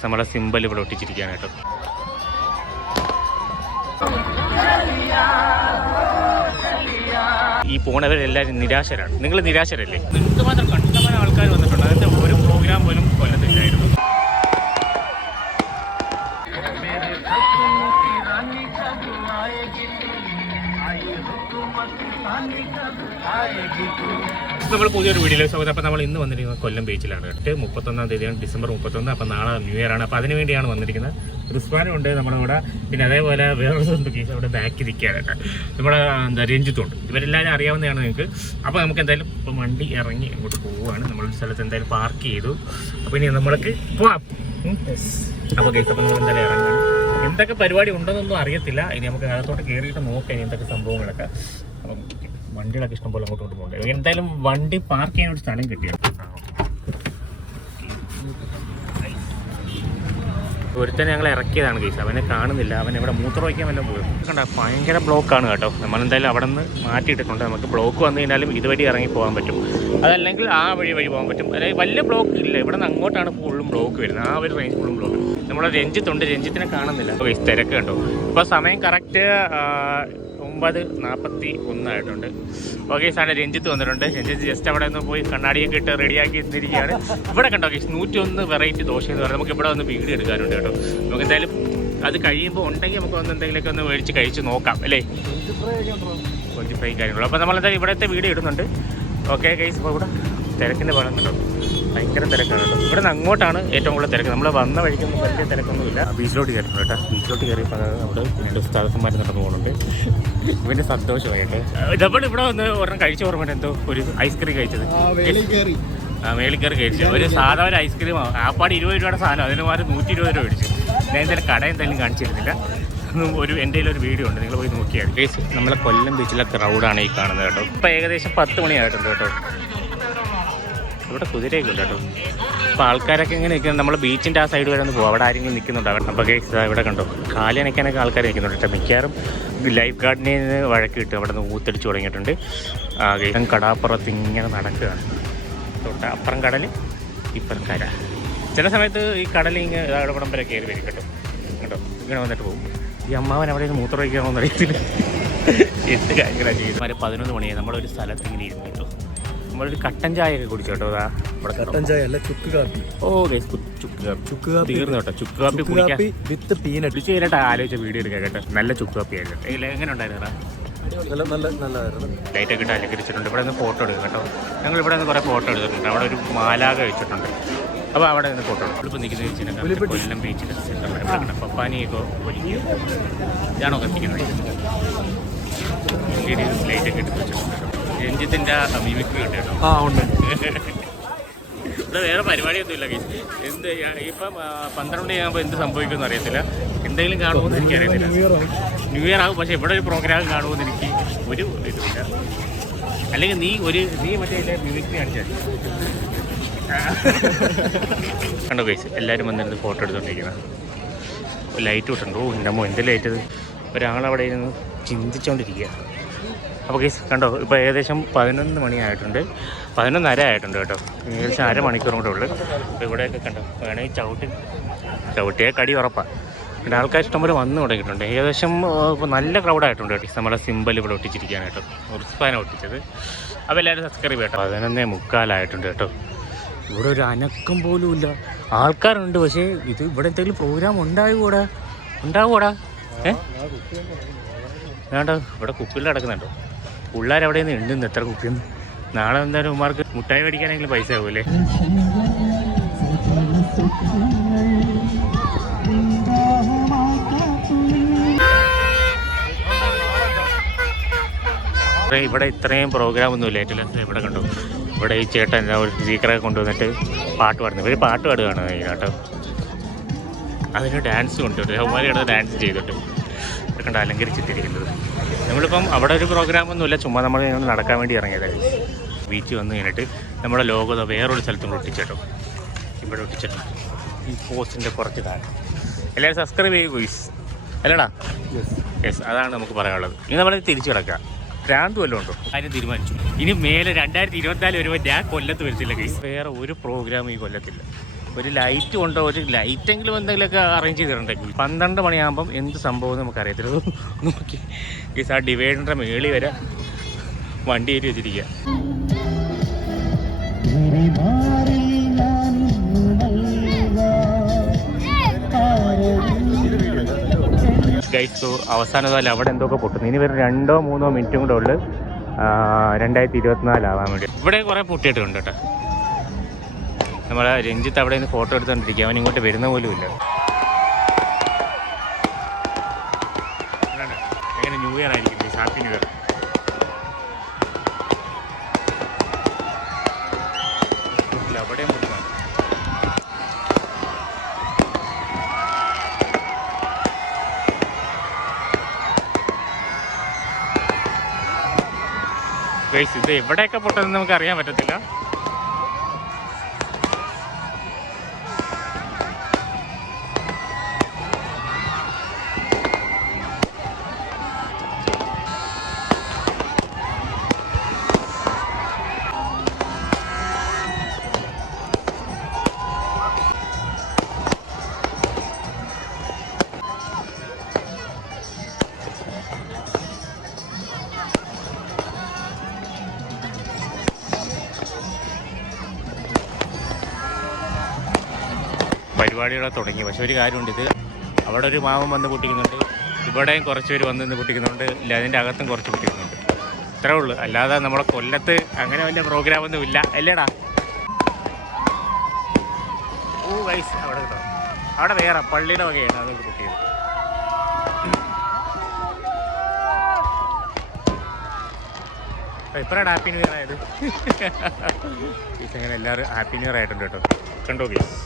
Guys നമ്മളെ symbol ഇവിടെ ഒട്ടിച്ചിരിക്കുകയാണ് കേട്ടോ. ഈ പോണവരെല്ലാവരും നിരാശരാണ്. നിങ്ങൾ നിരാശരല്ലേ? എന്തുമാത്രം കണ്ടമാനം ആൾക്കാർ വന്നിട്ടുണ്ട്. അതിൻ്റെ ഒരു പ്രോഗ്രാം പോലും കൊല്ലത്തില്ലായിരുന്നു. നമ്മൾ പുതിയൊരു വീഡിയോയിലേക്ക് സ്വാഗതം. അപ്പോൾ നമ്മൾ ഇന്ന് വന്നിരിക്കുന്നത് കൊല്ലം ബീച്ചിലാണ്. 31 തീയതിയാണ്, ഡിസംബർ 31. അപ്പോൾ നാളെ ന്യൂ ഇയർ ആണ്. അപ്പോൾ അതിന് വേണ്ടിയാണ് വന്നിരിക്കുന്നത്. റിസ്വാനും ഉണ്ട് നമ്മളിവിടെ. പിന്നെ അതേപോലെ വേറൊരു കേസ് അവിടെ ബാക്കി നിൽക്കുകയാണ് കേട്ടോ. നമ്മുടെ രഞ്ജിത്തുണ്ട്. ഇവരെല്ലാവരും അറിയാവുന്നതാണ് നിങ്ങൾക്ക്. അപ്പോൾ നമുക്ക് എന്തായാലും ഇപ്പോൾ വണ്ടി ഇറങ്ങി അങ്ങോട്ട് പോവുകയാണ്. നമ്മളൊരു സ്ഥലത്ത് എന്തായാലും പാർക്ക് ചെയ്തു. അപ്പോൾ ഇനി നമ്മൾക്ക് പോവാം. അപ്പോൾ കേസ് അപ്പോൾ നമ്മൾ എന്തായാലും ഇറങ്ങുകയാണ്. എന്തൊക്കെ പരിപാടി ഉണ്ടെന്നൊന്നും അറിയത്തില്ല. ഇനി നമുക്ക് അകത്തോട്ട് കയറിയിട്ട് നോക്കാം എന്തൊക്കെ സംഭവങ്ങളൊക്കെ. അപ്പം വണ്ടികളൊക്കെ ഇഷ്ടംപോലെ അങ്ങോട്ട് പോകണ്ടേ. എന്തായാലും വണ്ടി പാർക്ക് ചെയ്യാൻ ഒരു സ്ഥലം കിട്ടിയത്. ഒരുത്തനെ ഞങ്ങൾ ഇറക്കിയതാണ് കേസ്. അവനെ കാണുന്നില്ല. അവൻ ഇവിടെ മൂത്രം വയ്ക്കാൻ വല്ലതും പോയി കണ്ട. ഭയങ്കര ബ്ലോക്കാണ് കേട്ടോ. നമ്മളെന്തായാലും അവിടെ നിന്ന് മാറ്റിയിട്ടിട്ടുണ്ട്. നമുക്ക് ബ്ലോക്ക് വന്നു കഴിഞ്ഞാലും ഇതുവഴി ഇറങ്ങി പോകാൻ പറ്റും. അതല്ലെങ്കിൽ ആ വഴി പോകാൻ പറ്റും. അതായത് വലിയ ബ്ലോക്ക് ഇല്ല. ഇവിടെ നിന്ന് അങ്ങോട്ടാണ് ഫുള്ളും ബ്ലോക്ക് വരുന്നത്. ആ ഒരു റേഞ്ച് ഫുള്ളും ബ്ലോക്ക്. നമ്മുടെ രഞ്ജിത്തുണ്ട്. രഞ്ജിത്തിനെ കാണുന്നില്ല. കേസ് തിരക്ക് കണ്ടോ. ഇപ്പോൾ സമയം കറക്റ്റ് 9:41 ആയിട്ടുണ്ട്. ഓക്കെ സാറിന് രഞ്ജിത്ത് വന്നിട്ടുണ്ട്. രഞ്ജിത്ത് ജസ്റ്റ് അവിടെ നിന്ന് പോയി കണ്ണാടിയൊക്കെ ഇട്ട് റെഡിയാക്കി ഇരിക്കുകയാണ്. ഇവിടെ കണ്ടോ കേസ് 101 വെറൈറ്റി ദോശ എന്ന് പറഞ്ഞാൽ നമുക്ക് ഇവിടെ വന്ന് വീഡിയോ എടുക്കാനുണ്ട് കേട്ടോ. നമുക്ക് എന്തായാലും അത് കഴിയുമ്പോൾ ഉണ്ടെങ്കിൽ നമുക്ക് വന്ന് എന്തെങ്കിലുമൊക്കെ ഒന്ന് മേടിച്ച് കഴിച്ച് നോക്കാം അല്ലേ. കൊഞ്ച് ഫ്രൈ കാര്യങ്ങളും. അപ്പോൾ നമ്മളെന്തായാലും ഇവിടുത്തെ വീഡിയോ ഇടുന്നുണ്ട്. Okay case. ഇപ്പോൾ ഇവിടെ തിരക്കിൻ്റെ പണം കണ്ടോ. ഭയങ്കര തിരക്കാണ് കേട്ടോ. ഇവിടെ നിന്ന് അങ്ങോട്ടാണ് ഏറ്റവും കൂടുതൽ തിരക്ക്. നമ്മൾ വന്ന വഴിക്കൊന്നും വലിയ തിരക്കൊന്നുമില്ല. ബീച്ചിലോട്ട് കയറിയിട്ടുണ്ട് കേട്ടോ. ബീച്ചിലോട്ട് കയറിയപ്പോൾ അവിടെ 2 സ്ഥലത്തന്മാർ നടന്നു പോകുന്നുണ്ട്. ഇവൻ്റെ സന്തോഷമായിട്ട് ഇതപ്പോൾ ഇവിടെ വന്ന് ഒരെണ്ണം കഴിച്ച ഓർമ്മ എന്തോ ഒരു ഐസ്ക്രീം കഴിച്ചത്. മേളിൽ കയറി കഴിച്ചു. ഒരു സാധാരണ ഐസ്ക്രീം ആപ്പാട് 20 രൂപയുടെ സാധനം. അതിന് മാറി 120 രൂപ മേടിച്ചു. ഞാൻ എന്തായാലും കട എന്തായാലും കാണിച്ചിരുന്നില്ല. എൻ്റെ ഒരു വീഡിയോ ഉണ്ട്, നിങ്ങൾ പോയി നോക്കിയാൽ. കേസ് നമ്മളെ കൊല്ലം ബീച്ചിലെ ക്രൗഡാണ് ഈ കാണുന്നത് കേട്ടോ. ഇപ്പോൾ ഏകദേശം 10 മണിയായിട്ടുണ്ട് കേട്ടോ. ഇവിടെ കുതിരയൊക്കെ ഉണ്ട് കേട്ടോ. അപ്പോൾ ആൾക്കാരൊക്കെ ഇങ്ങനെ നിൽക്കുന്നത്. നമ്മൾ ബീച്ചിൻ്റെ ആ സൈഡ് വരെ ഒന്ന് പോകും. അവിടെ ആരെങ്കിലും നിൽക്കുന്നുണ്ടാവും. അപ്പോൾ കേസ് ഇവിടെ കണ്ടോ കാലിനൊക്കെയാണെങ്കിൽ ആൾക്കാർ നിൽക്കുന്നുണ്ട് കേട്ടോ. മിക്കവാറും ലൈഫ് ഗാർഡിനെ വഴക്ക് കിട്ടും. അവിടെ നിന്ന് ഊത്തടിച്ച് തുടങ്ങിയിട്ടുണ്ട്. ഗേസം കടാപ്പുറത്ത് ഇങ്ങനെ നടക്കുകയാണ്. തൊട്ട് അപ്പുറം കടൽ ഇപ്പുറം കര. ചില സമയത്ത് ഈ കടൽ ഇങ്ങനെ അവിടം വരെ കയറി വരും കേട്ടോ. കേട്ടോ ഇങ്ങനെ വന്നിട്ട് പോകും. ഈ അമ്മാവൻ അവിടെ നിന്ന് മൂത്രം വയ്ക്കണമെന്ന് അറിയത്തില്ല. എന്ത് കാര്യങ്ങളാണ് ചെയ്യുന്നത്. 11 മണിയായി. നമ്മളൊരു സ്ഥലത്ത് ഇങ്ങനെ ഇരുന്നു കേട്ടോ. നമ്മളൊരു കട്ടൻ ചായ ഒക്കെ കുടിച്ചു കേട്ടോ. ഇവിടെ കട്ടൻ ചായ അല്ല, ചുക്ക് കാപ്പി. ഓ ചുക്ക് കാപ്പി തീർന്നു കേട്ടോ. ചുക്ക് കാപ്പി കുടിക്കാൻ വിത്ത് പീനട്ട് കുടിച്ച് കഴിഞ്ഞിട്ട് ആലോചിച്ച വീഡിയോ എടുക്കാം കേട്ടോ. നല്ല ചുക്ക് കാപ്പി ആയിരുന്നു. എങ്ങനെ ഉണ്ടായിരുന്നടാ? നല്ലതായിരുന്നു. ലൈറ്റൊക്കെ ഇട്ട് അലങ്കരിച്ചിട്ടുണ്ട്. ഇവിടെ നിന്ന് ഫോട്ടോ എടുക്കും കേട്ടോ. ഞങ്ങൾ ഇവിടെ നിന്ന് കുറേ ഫോട്ടോ എടുത്തിട്ടുണ്ട്. അവിടെ ഒരു മാലാക വെച്ചിട്ടുണ്ട്. അപ്പോൾ അവിടെ നിന്ന് ഫോട്ടോ എടുക്കും. ഇപ്പോൾ നിൽക്കുന്ന വെച്ചിട്ടുണ്ടെങ്കിൽ കൊല്ലം ബീച്ചിൻ്റെ സെൻറ്ററിൽ ഇവിടെ പപ്പാനിയൊക്കെ ഒരുക്കി ഇതാണോ കത്തിക്കുന്നത്. ലൈറ്റൊക്കെ എടുത്ത് വെച്ചിട്ടുണ്ട്. രഞ്ജിത്തിൻ്റെ മിമിക്രി ഉണ്ട് കേട്ടോ. ഉണ്ട്. ഇവിടെ വേറെ പരിപാടിയൊന്നുമില്ല കേസ്. എന്ത് ഇപ്പം 12 ആകുമ്പോൾ എന്ത് സംഭവിക്കുമെന്ന് അറിയത്തില്ല. എന്തെങ്കിലും കാണുമെന്ന് എനിക്കറിയത്തില്ല. ന്യൂ ഇയർ ആകും. പക്ഷേ ഇവിടെ ഒരു പ്രോഗ്രാം കാണുമെന്ന് എനിക്ക് ഒരു ഇതുമില്ല. അല്ലെങ്കിൽ നീ മറ്റേ മിമിക്രി കാണിച്ചാൽ കണ്ടോ കേസ്. എല്ലാവരും വന്നിരുന്ന് ഫോട്ടോ എടുത്തുകൊണ്ടിരിക്കുന്നത്. ലൈറ്റ് വിട്ടുണ്ടോ. എൻ്റെ എന്ത് ലൈറ്റ്. ഒരാളവിടെ ഇരുന്ന് ചിന്തിച്ചുകൊണ്ടിരിക്കുക. അപ്പോൾ കേസ് കണ്ടോ. ഇപ്പോൾ ഏകദേശം 11 മണിയായിട്ടുണ്ട്. 11:30 ആയിട്ടുണ്ട് കേട്ടോ. ഏകദേശം അരമണിക്കൂർ കൂടെ ഉള്ളു. അപ്പോൾ ഇവിടെയൊക്കെ കണ്ടോ വേണമെങ്കിൽ ചവിട്ടിയ കടി ഉറപ്പാണ്. പിന്നെ ആൾക്കാർ ഇഷ്ടംപോലെ വന്നു തുടങ്ങിയിട്ടുണ്ട്. ഏകദേശം ഇപ്പോൾ നല്ല ക്രൗഡായിട്ടുണ്ട് കേട്ടോ. നമ്മളെ സിമ്പൽ ഇവിടെ ഒട്ടിച്ചിരിക്കുകയാണ് കേട്ടോ. ഉറുസ്ഫാന ഒട്ടിച്ചത്. അപ്പോൾ എല്ലാവരും സബ്സ്ക്രൈബ് കേട്ടോ. 11:45 കേട്ടോ. ഇവിടെ ഒരു അനക്കം പോലും ഇല്ല. ആൾക്കാരുണ്ട്. പക്ഷേ ഇത് ഇവിടെ എന്തെങ്കിലും പ്രോഗ്രാം ഉണ്ടാവുമോടാ? വേണ്ട. ഇവിടെ കുപ്പിയിൽ കിടക്കുന്നുണ്ടോ. പിള്ളേർ അവിടെ നിന്ന് ഉണ്ടെന്ന്. എത്ര കുപ്പിയൊന്നും. നാളെ എന്തായാലും ഉമ്മാർക്ക് മുട്ടായി മേടിക്കാനെങ്കിലും പൈസ ആകൂല്ലേ. ഇവിടെ ഇത്രയും പ്രോഗ്രാം ഒന്നും ഇല്ല. ഏറ്റവും ഇവിടെ കണ്ടു. ഇവിടെ ഈ ചേട്ടൻ ഒരു സ്പീക്കറൊക്കെ കൊണ്ടുവന്നിട്ട് പാട്ട് പാടുന്നു. ഇവർ പാട്ട് പാടുകയാണ് കേട്ടോ. അതിന് ഡാൻസ് കൊണ്ടുവരും. അവന്മാരുടെ ഡാൻസ് ചെയ്തിട്ട് കണ്ട് അലങ്കരിച്ചിട്ടിരിക്കുന്നത്. നമ്മളിപ്പം അവിടെ ഒരു പ്രോഗ്രാമൊന്നുമില്ല. ചുമ്മാ നമ്മൾ നടക്കാൻ വേണ്ടി ഇറങ്ങിയതായിരുന്നു. ബീച്ച് വന്നു കഴിഞ്ഞിട്ട് നമ്മുടെ ലോഗോ വേറൊരു സ്ഥലത്തും ഒട്ടിച്ചിട്ടോ. ഇവിടെ ഒട്ടിച്ചിട്ടുണ്ട്. ഈ പോസ്റ്റിൻ്റെ കുറച്ച് താഴെ. എല്ലാവരും സബ്സ്ക്രൈബ് ചെയ്യുക ഗോയ്സ്. അല്ലടാ? യെസ്. അതാണ് നമുക്ക് പറയാനുള്ളത്. ഇനി നമ്മൾ തിരിച്ചു കിടക്കുക. ഭ്രാന്ത് വല്ലതും ഉണ്ടോ? കാര്യം തീരുമാനിച്ചു. ഇനി മേലെ 2024 വരുമ്പോൾ ഞാൻ കൊല്ലത്ത് വരത്തില്ല ഗൈസ്. വേറെ ഒരു പ്രോഗ്രാം ഈ കൊല്ലത്തില്ല. ഒരു ലൈറ്റ് കൊണ്ടോ, ഒരു ലൈറ്റെങ്കിലും എന്തെങ്കിലുമൊക്കെ അറേഞ്ച് ചെയ്തിട്ടുണ്ടെങ്കിൽ 12 മണിയാകുമ്പം എന്ത് സംഭവം നമുക്കറിയത്തില്ല. നോക്കി ആ ഡിവൈഡറിൻ്റെ മേളി വരെ വണ്ടി കയറ്റി വെച്ചിരിക്കുക. ഗൈസ് അവസാനതല്ല അവിടെ എന്തൊക്കെ പൊട്ടുന്നു. ഇനി വരെ 2-3 മിനിറ്റും കൂടെ ഉള്ളു 2024 ആവാൻ വേണ്ടി. ഇവിടെ കുറേ പൊട്ടിയിട്ടുണ്ട് കേട്ടോ. നമ്മളെ രഞ്ജിത്ത് അവിടെ നിന്ന് ഫോട്ടോ എടുത്തുകൊണ്ടിരിക്കുക. അവൻ ഇങ്ങോട്ട് വരുന്ന പോലും ഇല്ല. എങ്ങനെ ന്യൂ ഇയർ ആയിരിക്കും? Happy new year. അവിടെയും പൊട്ടുന്നു. ഗൈസ് ഇത് എവിടെയൊക്കെ പൊട്ടുന്നത് നമുക്ക് അറിയാൻ പറ്റത്തില്ല. പരിപാടികളൊക്കെ തുടങ്ങി. പക്ഷെ ഒരു കാര്യമുണ്ട്, ഇത് അവിടെ ഒരു മാമൻ വന്ന് പൊട്ടിക്കുന്നുണ്ട്, ഇവിടെയും കുറച്ച് പേര് വന്ന് പൊട്ടിക്കുന്നുണ്ട്, ഇല്ല അതിൻ്റെ അകത്തും കുറച്ച് പൊട്ടിക്കുന്നുണ്ട്. ഇത്രേ ഉള്ളൂ. അല്ലാതെ നമ്മളെ കൊല്ലത്ത് അങ്ങനെ വലിയ പ്രോഗ്രാമൊന്നും ഇല്ല അല്ലേടാ. ഓ ഗൈസ് അവിടെ കേട്ടോ, അവിടെ വേറെ പള്ളിയുടെ വകയാണ് അതൊക്കെ പൊട്ടിയത്. ഇപ്പോഴാണ് ഹാപ്പി ന്യൂ ഇയർ ആയത്. അങ്ങനെ എല്ലാവരും ഹാപ്പി ന്യൂ ഇയർ ആയിട്ടുണ്ട് കേട്ടോ. കണ്ടോ ഗൈസ്.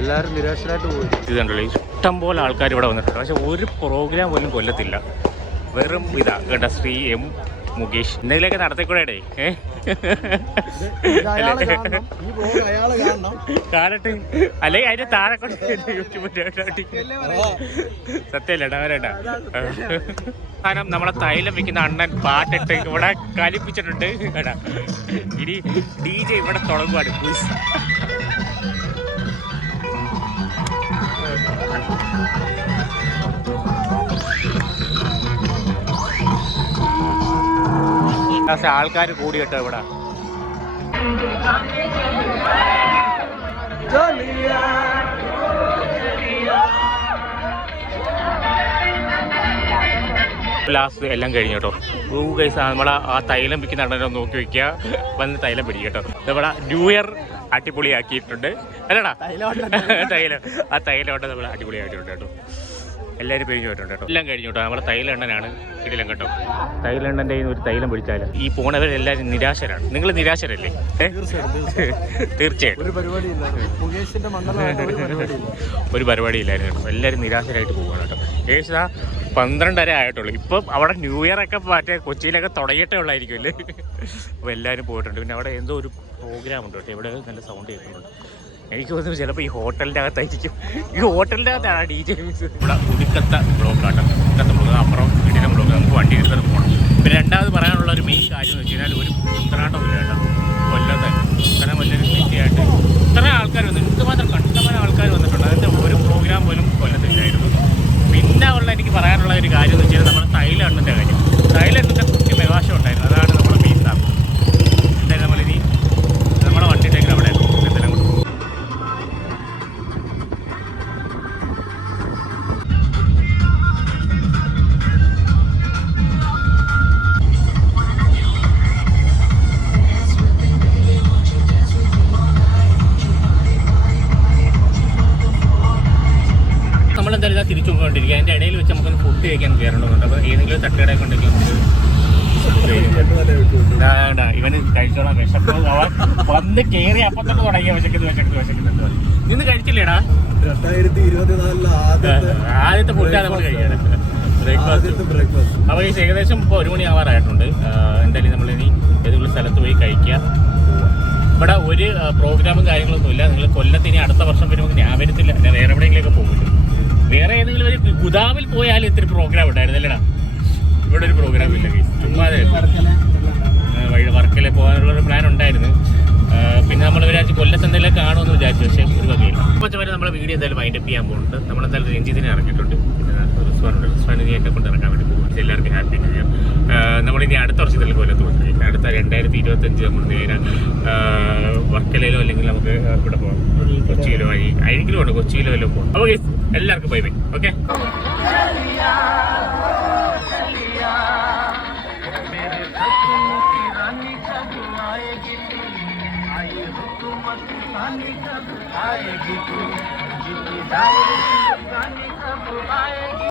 എല്ലാവരും നിരാശരായിട്ട് പോയി. ഇത് കണ്ടല്ലോ, ഇഷ്ടം പോലെ ആൾക്കാർ ഇവിടെ വന്നിട്ടുണ്ട്. പക്ഷെ ഒരു പ്രോഗ്രാം പോലും കൊല്ലത്തില്ല. വെറും ഇതാ കേട്ടോ, ശ്രീ എം മുകേഷ് എന്തെങ്കിലുമൊക്കെ നടത്തിക്കൂടെ? കാണട്ടെ, അല്ലെങ്കിൽ അതിന്റെ താഴെ കൊണ്ട് സത്യമല്ലേട്ടാ വരേട്ടാ. കാരണം നമ്മളെ തൈലം വിൽക്കുന്ന അണ്ണൻ പാട്ടിട്ട് ഇവിടെ കലിപ്പിച്ചിട്ടുണ്ട് കേട്ടാ. ഇനി DJ ഇവിടെ തുടങ്ങുവാണ്. ആൾക്കാർ കൂടി കേട്ടോ ഇവിടെ. ലാസ്റ്റ് എല്ലാം കഴിഞ്ഞു കേട്ടോ. ഗൈസ് നമ്മളെ ആ തൈലം വിൽക്കുന്ന അണ്ണനെ നോക്കി വയ്ക്കുക, വന്ന് തൈലം പിടിക്കും കേട്ടോ. ഇവിടെ ന്യൂ ഇയർ അടിപൊളിയാക്കിയിട്ടുണ്ട് അല്ലേടാ. തൈലം ആ തൈലോട്ട് നമ്മൾ അടിപൊളിയാക്കിയിട്ടുണ്ട് കേട്ടോ. എല്ലാവരും പിരിഞ്ഞു പോയിട്ടുണ്ട് കേട്ടോ. എല്ലാം കഴിഞ്ഞു കേട്ടോ. നമ്മളെ തൈലെണ്ണനാണ് കിടിലം കേട്ടോ. തൈലെണ്ണൻ്റെ ഒരു തൈലം പിടിച്ചാൽ ഈ പോണവരെല്ലാവരും നിരാശരാണ്. നിങ്ങൾ നിരാശരല്ലേ? തീർച്ചയായിട്ടും ഒരു പരിപാടിയില്ലായിരുന്നു കേട്ടോ. എല്ലാവരും നിരാശരായിട്ട് പോവുകയാണ് കേട്ടോ. ഏകദേശം 12:30 ആയിട്ടുള്ളൂ. ഇപ്പം അവിടെ ന്യൂ ഇയർ ഒക്കെ മറ്റേ കൊച്ചിയിലൊക്കെ തുടങ്ങിയിട്ടേ ഉള്ളായിരിക്കും അല്ലേ. അപ്പോൾ എല്ലാവരും പോയിട്ടുണ്ട്. പിന്നെ അവിടെ എന്തോ ഒരു പ്രോഗ്രാം ഉണ്ട് കേട്ടോ. ഇവിടെ നല്ല സൗണ്ട് കേൾക്കുന്നുണ്ട്. എനിക്ക് തോന്നുന്നു ചിലപ്പോൾ ഈ ഹോട്ടലിൻ്റെ അകത്തായിരിക്കും. ഈ ഹോട്ടലിൻ്റെ അകത്താണ് DJ മിക്സ്. ഇവിടെ ഒടുക്കത്തെ ബ്ലോക്കാട്ടോ. ഒടുക്കത്തെ ബ്ലോക്ക്. അപ്പുറം വീടിൻ്റെ ബ്ലോക്ക്. നമുക്ക് വണ്ടി എടുത്തിട്ട് പോകണം. പിന്നെ രണ്ടാമത് പറയാനുള്ള ഒരു മെയിൻ കാര്യം എന്ന് വെച്ച് കഴിഞ്ഞാൽ ഒരു ഉത്തരാട്ടമില്ല കേട്ടോ കൊല്ലത്തെ. ഇത്രയും വലിയൊരു സിറ്റിയായിട്ട് ഇത്രയും ആൾക്കാർ വന്നു. ഇതുമാത്രം കണ്ടമാനം ആൾക്കാർ വന്നിട്ടുണ്ട്. അതിൻ്റെ ഒരു പ്രോഗ്രാം പോലും കൊല്ലത്തില്ലായിരുന്നു. പിന്നെ ഉള്ള എനിക്ക് പറയാനുള്ള ഒരു കാര്യം എന്ന് വെച്ചാൽ നമ്മുടെ തൈലെണ്ണൻ്റെ കാര്യം. തൈലെണ്ണൻ്റെ കൃത്യം വിവാശം ഉണ്ടായിരുന്നു. അതാണ് നമ്മുടെ മെയിൻ താമസം. എന്തായാലും നമ്മളിനി നമ്മുടെ വണ്ടിയിട്ടെങ്കിലും അവിടെ എന്തെങ്കിലും കൊണ്ട് നമ്മളെന്തായാലും ഇതാ തിരിച്ചു പോയിക്കൊണ്ടിരിക്കുക. അതിൻ്റെ ഇടയിൽ വെച്ച് നമുക്കൊന്ന് ഫുഡ് കഴിക്കാൻ കയറേണ്ടതുണ്ട്. അപ്പോൾ ഏതെങ്കിലും തട്ടുകടയൊക്കെ ഉണ്ടെങ്കിൽ ഇവന് കഴിച്ചോളാം വിശപ്പ് അവൻ വന്ന് കേറി അപ്പം തന്നെ തുടങ്ങിയ വിശക്കുന്നുണ്ട് നിന്ന് കഴിച്ചില്ലേടാ 2024 ആദ്യത്തെ ഫുഡാണ് നമ്മൾ കഴിക്കാറ് ബ്രേക്ക്ഫാസ്റ്റ്. അപ്പോൾ ഈ ഏകദേശം ഇപ്പോൾ 1 മണി ആവാറായിട്ടുണ്ട്. എന്തായാലും നമ്മളിനി ഏതെങ്കിലും സ്ഥലത്ത് പോയി കഴിക്കുക. ഇവിടെ ഒരു പ്രോഗ്രാമും കാര്യങ്ങളൊന്നുമില്ല. നിങ്ങൾ കൊല്ലത്തിന് അടുത്ത വർഷം വരുമ്പോൾ ഞാൻ വരത്തില്ല, ഞാൻ വേറെ എവിടെയെങ്കിലുമൊക്കെ പോകുമല്ലോ. വേറെ ഏതെങ്കിലും ഒരു ഗുദാമിൽ പോയാലും ഇത്തിരി പ്രോഗ്രാം ഉണ്ടായിരുന്നല്ലേടാ. ഇവിടെ ഒരു പ്രോഗ്രാം ഇല്ല, ചുമ്മാതെ വർക്കല പോകാനുള്ളൊരു പ്ലാൻ ഉണ്ടായിരുന്നു. പിന്നെ നമ്മൾ വിചാരിച്ചു കൊല്ലത്ത് എന്തെങ്കിലും കാണുമെന്ന് വിചാരിച്ചു, പക്ഷേ ഒരു വകയില്ല. കുറച്ച് വരെ നമ്മളെ വീഡിയോ എന്തായാലും വൈൻഡപ്പ് ചെയ്യാൻ പോകുന്നുണ്ട്. നമ്മളെന്തായാലും രഞ്ജിത്തിനെ ഇറക്കിയിട്ടുണ്ട്. റിസ്വാനിനെ കൊണ്ട് ഇറക്കാൻ വേണ്ടി പോകും. എല്ലാവർക്കും ഹാപ്പി ന്യൂ ഇയർ. നമ്മളിനി അടുത്ത വർഷത്തിൽ കൊല്ലത്ത് പോകുന്നത്, അടുത്ത 2025 നമ്മൾ നേരെ വർക്കലയിലോ അല്ലെങ്കിൽ നമുക്ക് ഇവിടെ പോകാം, കൊച്ചിയിലോ ആയിരിക്കും ഉണ്ട്, കൊച്ചിയിലോ എല്ലാം പോകും. അപ്പോൾ എല്ലാവർക്കും ബൈ ബൈ. ഓക്കെ. आएगी तू,